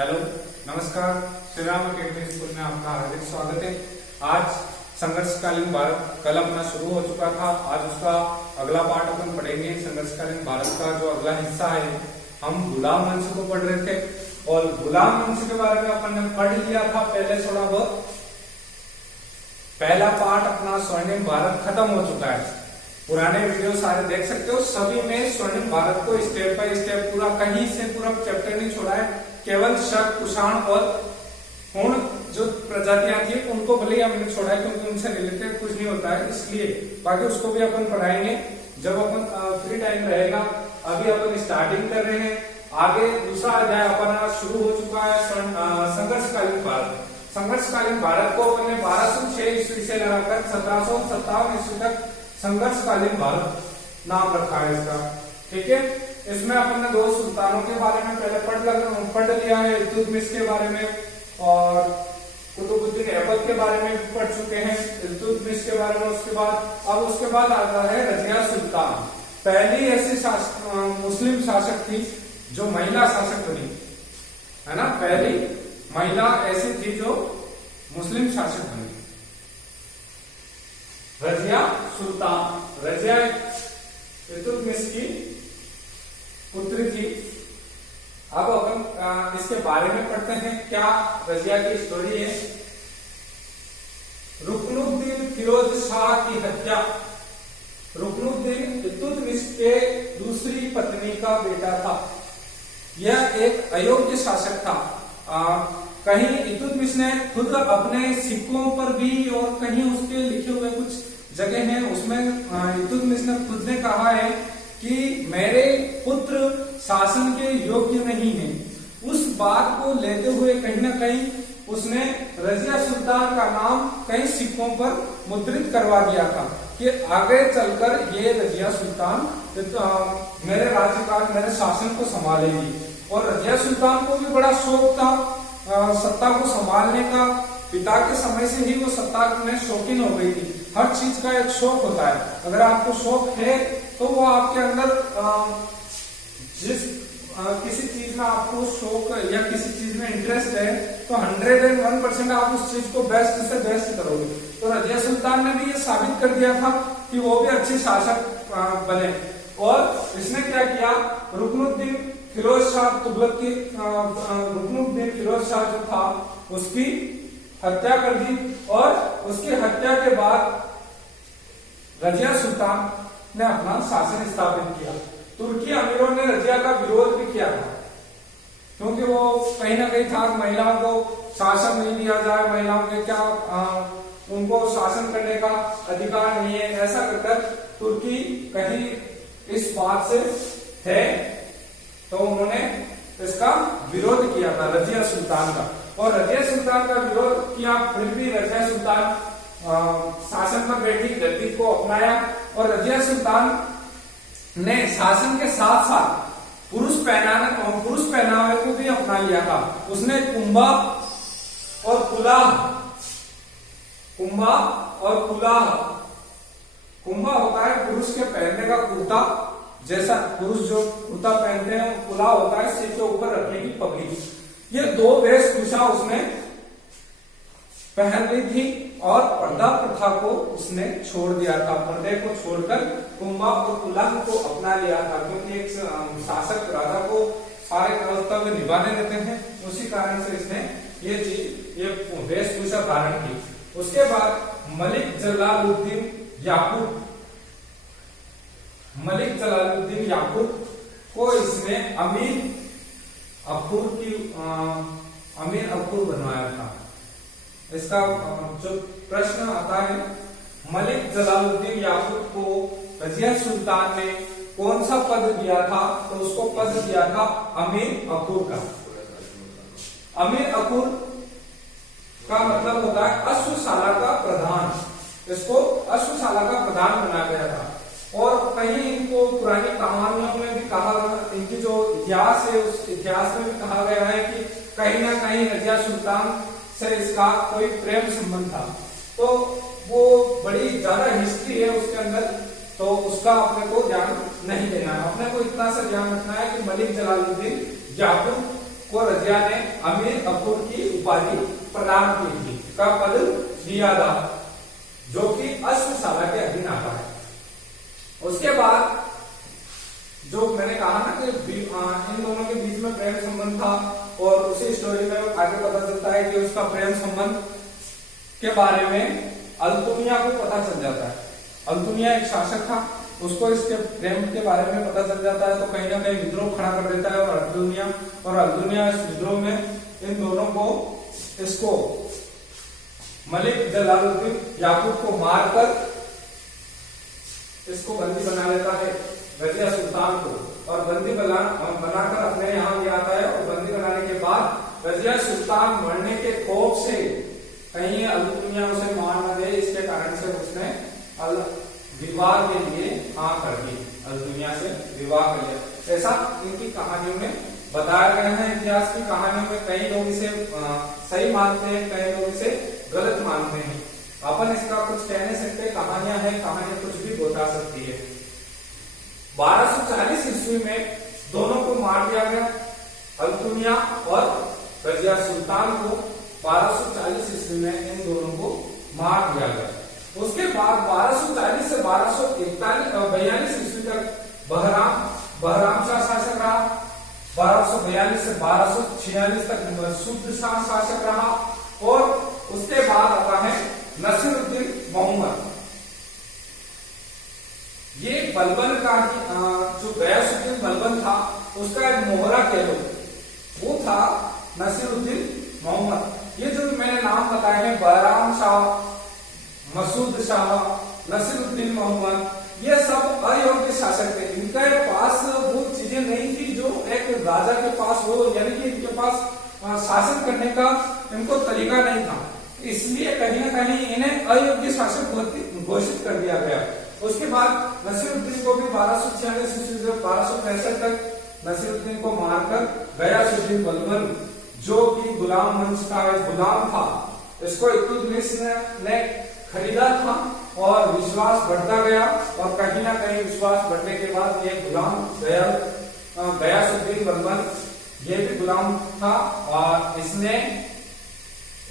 Hello, नमस्कार। Shri Ram academy school में आपका हार्दिक स्वागत है। आज संघर्षकालीन भारत कल अपना शुरू हो चुका था। आज उसका अगला पार्ट अपन पढ़ेंगे। संघर्षकालीन भारत का जो अगला हिस्सा है, हम गुलाम वंश को पढ़ रहे थे और गुलाम वंश के बारे में अपन ने पढ़ लिया था पहले थोड़ा बहुत। पहला पार्ट अपना स्वर्णिम भारत खत्म हो चुका है। पुराने वीडियो सारे देख सकते हो, सभी में स्वर्णिम भारत को स्टेप बाय स्टेप पूरा कहीं से पूरा चैप्टर नहीं छोड़ा है। केवल शक, कुषाण और हुण जो प्रजातियां थी उनको भले ही हमने छोड़ा है क्योंकि उनसे रिलेटेड कुछ नहीं होता है, इसलिए बाकी उसको भी अपन पढ़ाएंगे जब अपन फ्री टाइम रहेगा। अभी अपन स्टार्टिंग कर रहे हैं। आगे दूसरा अध्याय अपना शुरू हो चुका है, संघर्षकालीन भारत। संघर्षकालीन भारत को अपने 1206 ईस्वी से लगाकर 1757 ईस्वी तक संघर्षकालीन भारत नाम रखा है इसका। ठीक है, इसमें अपन ने दो सुल्तानों के बारे में पहले पढ़ लिया है, इल्तुतमिश के बारे में और कुतुबुद्दीन ऐबक के बारे में पढ़ चुके हैं, इल्तुतमिश के बारे में। उसके बाद आता है रजिया सुल्तान। पहली ऐसी मुस्लिम शासक थी जो महिला शासक बनी, है ना। पहली महिला ऐसी थी जो मुस्लिम शासक बनी, रजिया सुल्तान। रजिया इल्तुतमिश की पुत्री थी। अब अपन इसके बारे में पढ़ते हैं, क्या रजिया की स्टोरी है। रुकनुद्दीन फिरोज शाह की हत्या। रुकनुद्दीन इल्तुतमिश के दूसरी पत्नी का बेटा था। यह एक अयोग्य शासक था। कहीं इल्तुतमिश ने खुद अपने सिक्कों पर भी और कहीं उसके लिखे हुए कुछ जगह हैं उसमें इल्तुतमिश ने खुद ने कहा है कि मेरे पुत्र शासन के योग्य नहीं है। उस बात को लेते हुए कहीं ना कहीं उसने रजिया सुल्तान का नाम कई सिक्कों पर मुद्रित करवा दिया था कि आगे चलकर ये रजिया सुल्तान मेरे राज्यकाल, मेरे शासन को संभालेगी। और रजिया सुल्तान को भी बड़ा शौक था सत्ता को संभालने का। पिता के समय से ही वो सत्ता में शौकीन हो गई थी। हर चीज का एक शौक होता है। अगर आपको शौक है तो वो आपके अंदर जिस किसी चीज में आपको शौक या किसी चीज में इंटरेस्ट है तो 101% आप उस चीज को बेस्ट से बेस्ट करोगे। तो रजिया सुल्तान ने भी ये साबित कर दिया था कि वो भी अच्छे शासक बने। और इसने क्या किया, रुकनुद्दीन फिरोज शाह तुगलक की रुकनुद्दीन फिरोज शाह जो था उसकी हत्या कर दी। और उसकी हत्या के बाद रजिया सुल्तान ने अपना शासन स्थापित किया। तुर्की अमीरों ने रजिया का विरोध भी किया था क्योंकि वो कहीं ना कहीं था महिलाओं को शासन नहीं दिया जाए, महिलाओं के क्या उनको शासन करने का अधिकार नहीं है, ऐसा कर तुर्की कहीं इस बात से थे तो उन्होंने इसका विरोध किया था रजिया सुल्तान का। और रजिया सुल्तान का विरोध किया, फिर भी रजिया सुल्तान शासन पर बैठी, गद्दी को अपनाया। और रजिया सुल्तान ने शासन के साथ साथ पुरुष पहनावे को भी अपना लिया था। उसने कुंभा और कुलाह। कुंभा होता है पुरुष के पहनने का कुर्ता, जैसा पुरुष जो कुर्ता पहनते हैं। कुलाह होता है सिर के ऊपर रखने की पगड़ी। ये दो वेशभूषा उसने पहन ली थी और पर्दा प्रथा को उसने छोड़ दिया था। पर्दे को छोड़कर कुंभा और कुलाह को अपना लिया था क्योंकि एक शासक राजा को सारे कर्तव्य निभाने रहते हैं, उसी कारण से इसने ये वेशभूषा धारण की। उसके बाद मलिक जलालुद्दीन याकूत को इसने अमीर अकबर बनवाया था। इसका जो प्रश्न आता है, मलिक जलालुद्दीन याकूत को रजिया सुल्तान ने कौन सा पद दिया था, तो उसको पद दिया था अमीर अकूर का। अमीर अकूर का मतलब होता है अश्वशाला का प्रधान। इसको अश्वशाला का प्रधान बनाया गया था। और कहीं इनको पुरानी कहानियों में भी कहा, इनकी जो इतिहास है उस इतिहास में भी कहा गया है कि कहीं ना कहीं रजिया सुल्तान से इसका कोई प्रेम संबंध था। तो वो बड़ी ज्यादा हिस्ट्री है उसके अंदर, तो उसका अपने को ध्यान नहीं देना है। अपने को इतना सा ध्यान रखना है कि मलिक जलालुद्दीन याकूत को रजिया ने अमीर अकबर की उपाधि प्रदान की थी, का पद दिया था, जो कि अश्वशाला के अधीन आता है। उसके बाद जो मैंने कहा ना कि इन दोनों के बीच में प्रेम संबंध था, और उसी स्टोरी में आगे पता चलता है कि उसका प्रेम संबंध के बारे में अल्तुनिया को पता चल जाता है। अल्तुनिया एक शासक था, उसको इसके प्रेम के बारे में पता चल जाता है, तो कहीं ना कहीं विद्रोह खड़ा कर देता है। और अल्तुनिया इस विद्रोह में इन दोनों को, इसको मलिक जलालुद्दीन याकूब को मारकर इसको बंदी बना लेता है, रजिया सुल्तान को, और बंदी बनाकर अपने यहाँ ले आता है। और बंदी बनाने के बाद रजिया सुल्तान मरने के खौफ से कहीं अल्तुनिया उसे मार न दे, इसके कारण से उसने विवाह के लिए हाँ कर दी, अल्तुनिया से विवाह कर लिया। ऐसा इनकी कहानियों में बताया गया है। इतिहास की कहानियों में कई लोग इसे सही मानते हैं, कई लोग इसे गलत मानते हैं। अपन इसका कुछ कह नहीं सकते, कहानियां हैं, कहानियां कुछ भी बता सकती है। 1240 ईस्वी में दोनों को मार दिया गया, अल्तुनिया और रजिया सुल्तान को 1240 ईस्वी में इन दोनों को मार दिया गया। उसके बाद 1240 से 1242 ईस्वी तक बहराम शाह शासक रहा। 1242 से 1246 तक मसूद शाह शासक रहा। और उसके बाद आता है नसीरुद्दीन मोहम्मद। ये बलबन का जो गयासुद्दीन बलबन था, उसका एक मोहरा कह लो, वो था नसीरुद्दीन मोहम्मद। ये जो मैंने नाम बताए हैं, बहराम शाह, मसूद शाह, नसीरुद्दीन मोहम्मद, ये सब अयोग्य शासक थे। इनके पास वो चीजें नहीं थी जो एक राजा के पास हो, यानी कि इनके पास शासन करने का इनको तरीका नहीं था, इसलिए कहीं ना कहीं इन्हें अयोग्य शासक घोषित कर दिया गया। उसके बाद नसीरुद्दीन को भी 1246 से 1265 तक नसीरुद्दीन को मारकर गयासुद्दीन बलबन, जो कि गुलाम वंश का गुलाम था, इसको इल्तुतमिश ने खरीदा था। और विश्वास बढ़ता गया, और कहीं ना कहीं विश्वास बढ़ने के बाद ये गुलाम गयासुद्दीन बलबन ये भी गुलाम था, और इसने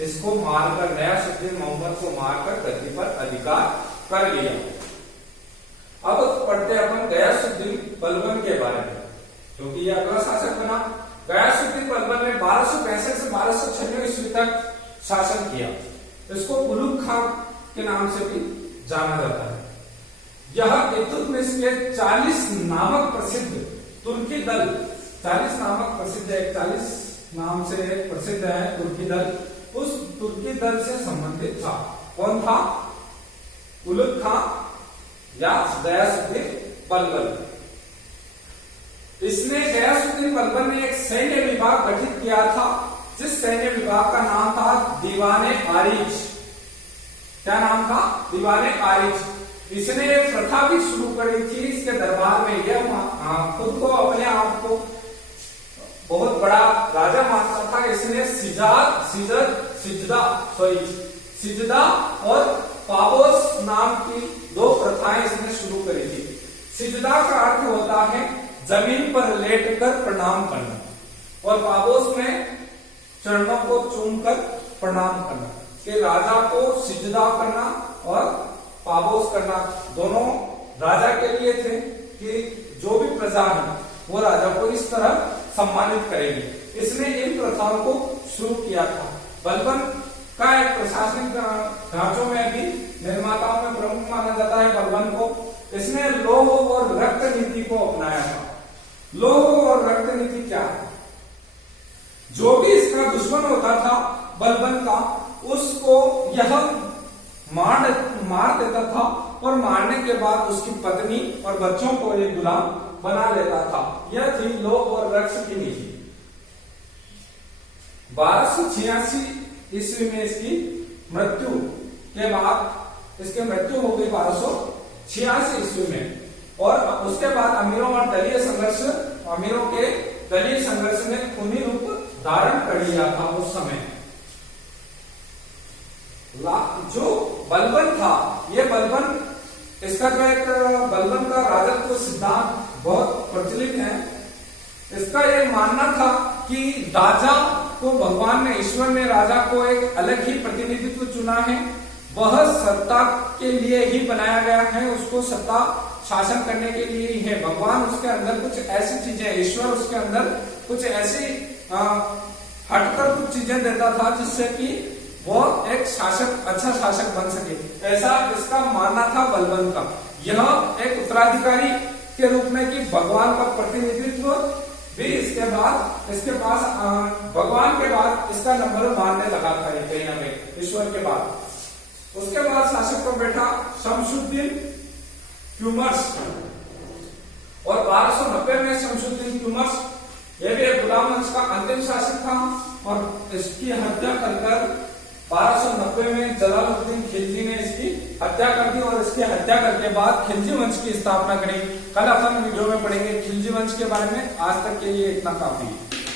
इसको मारकर, गयासुद्दीन मोहम्मद को मारकर गद्दी पर अधिकार कर लिया। अब पढ़ते अपन गयासुद्दीन बलबन के बारे में, क्योंकि ये अगला शासक बना। गयासुद्दीन बलबन ने 1265 से 1296 ईस्वी तक शासन किया। इसको उलुग खां के नाम से भी जाना जाता है। यह इल्तुतमिश के 40 नामक प्रसिद्ध तुर्की दल, 40 नामक प्रसिद्ध है, 40 नाम से प्रसिद्ध है तुर्की दल, उस तुर्की दल से संबंधित था। कौन था? उलुग खां या गयासुद्दीन बलबन। इसने गयासुद्दीन बलबन ने एक सैन्य विभाग गठित किया था, जिस सैन्य विभाग का नाम था दीवाने आरिज। क्या नाम था? दीवाने आरिज। इसने एक प्रथा भी शुरू करी थी इसके दरबार में। यह खुद को, अपने आप को बहुत बड़ा राजा मानता था। इसने सिजदा और पाबोस नाम की 2 प्रथाएं इसने शुरू करी थी। सिजदा का अर्थ होता है जमीन पर लेटकर प्रणाम करना, और पाबोस में चरणों को चूमकर प्रणाम करना। कि राजा को सिजदा करना और पाबोस करना दोनों राजा के लिए थे, कि जो भी प्रजा है वो राजा को इस तरह सम्मानित करेगी। इसने इन प्रथाओं को शुरू किया था। बलबन का एक प्रशासनिक ढांचों में भी निर्माताओं में प्रमुख माना जाता है बलबन को। इसने लोह और रक्त नीति को अपनाया था। लोह और रक्त नीति क्या है? जो भी इसका दुश्मन होता था बलबन का, उसको यह मार देता था, और मारने के बाद उसकी पत्नी और बच्चों को ये गुलाम बना लेता था। यह थी लोह और रक्त की नीति। 1286 ईस्वी में इसकी मृत्यु के बाद, इसकी मृत्यु हो गई 1286 ईस्वी में। और उसके बाद अमीरों के दलीय संघर्ष ने खूनी रूप धारण कर लिया था। उस समय जो बलबन था, ये बलबन, इसका जो एक बलबन का राजत्व सिद्धांत बहुत प्रचलित है। इसका ये मानना था कि राजा को भगवान ने, ईश्वर ने राजा को एक अलग ही प्रतिनिधित्व चुना है, वह सत्ता के लिए ही बनाया गया है, उसको सत्ता शासन करने के लिए ही है। भगवान उसके अंदर कुछ ऐसी चीजें, ईश्वर उसके अंदर कुछ ऐसी हटकर कुछ चीजें देता था जिससे कि वो एक शासक, अच्छा शासक बन सके, ऐसा इसका मानना था बलबन का। यह एक उत्तराधिकारी के रूप में कि भगवान का प्रतिनिधित्व भी इसके पास भगवान के बाद इसका नंबर मानने लगा था कहीं ना कहीं, ईश्वर के बाद। उसके बाद शासक को बैठा शमशुद्दीन क्यूमर्स, और 1290 में शमशुद्दीन क्यूमर्स, यह भी एक गुलाम वंश का अंतिम शासक था, और इसकी हत्या कर 1290 में जलालुद्दीन खिलजी ने इसकी हत्या कर दी, और इसकी हत्या करने के बाद खिलजी वंश की स्थापना करी। कल अपन वीडियो में पढ़ेंगे खिलजी वंश के बारे में। आज तक के लिए इतना काफी है।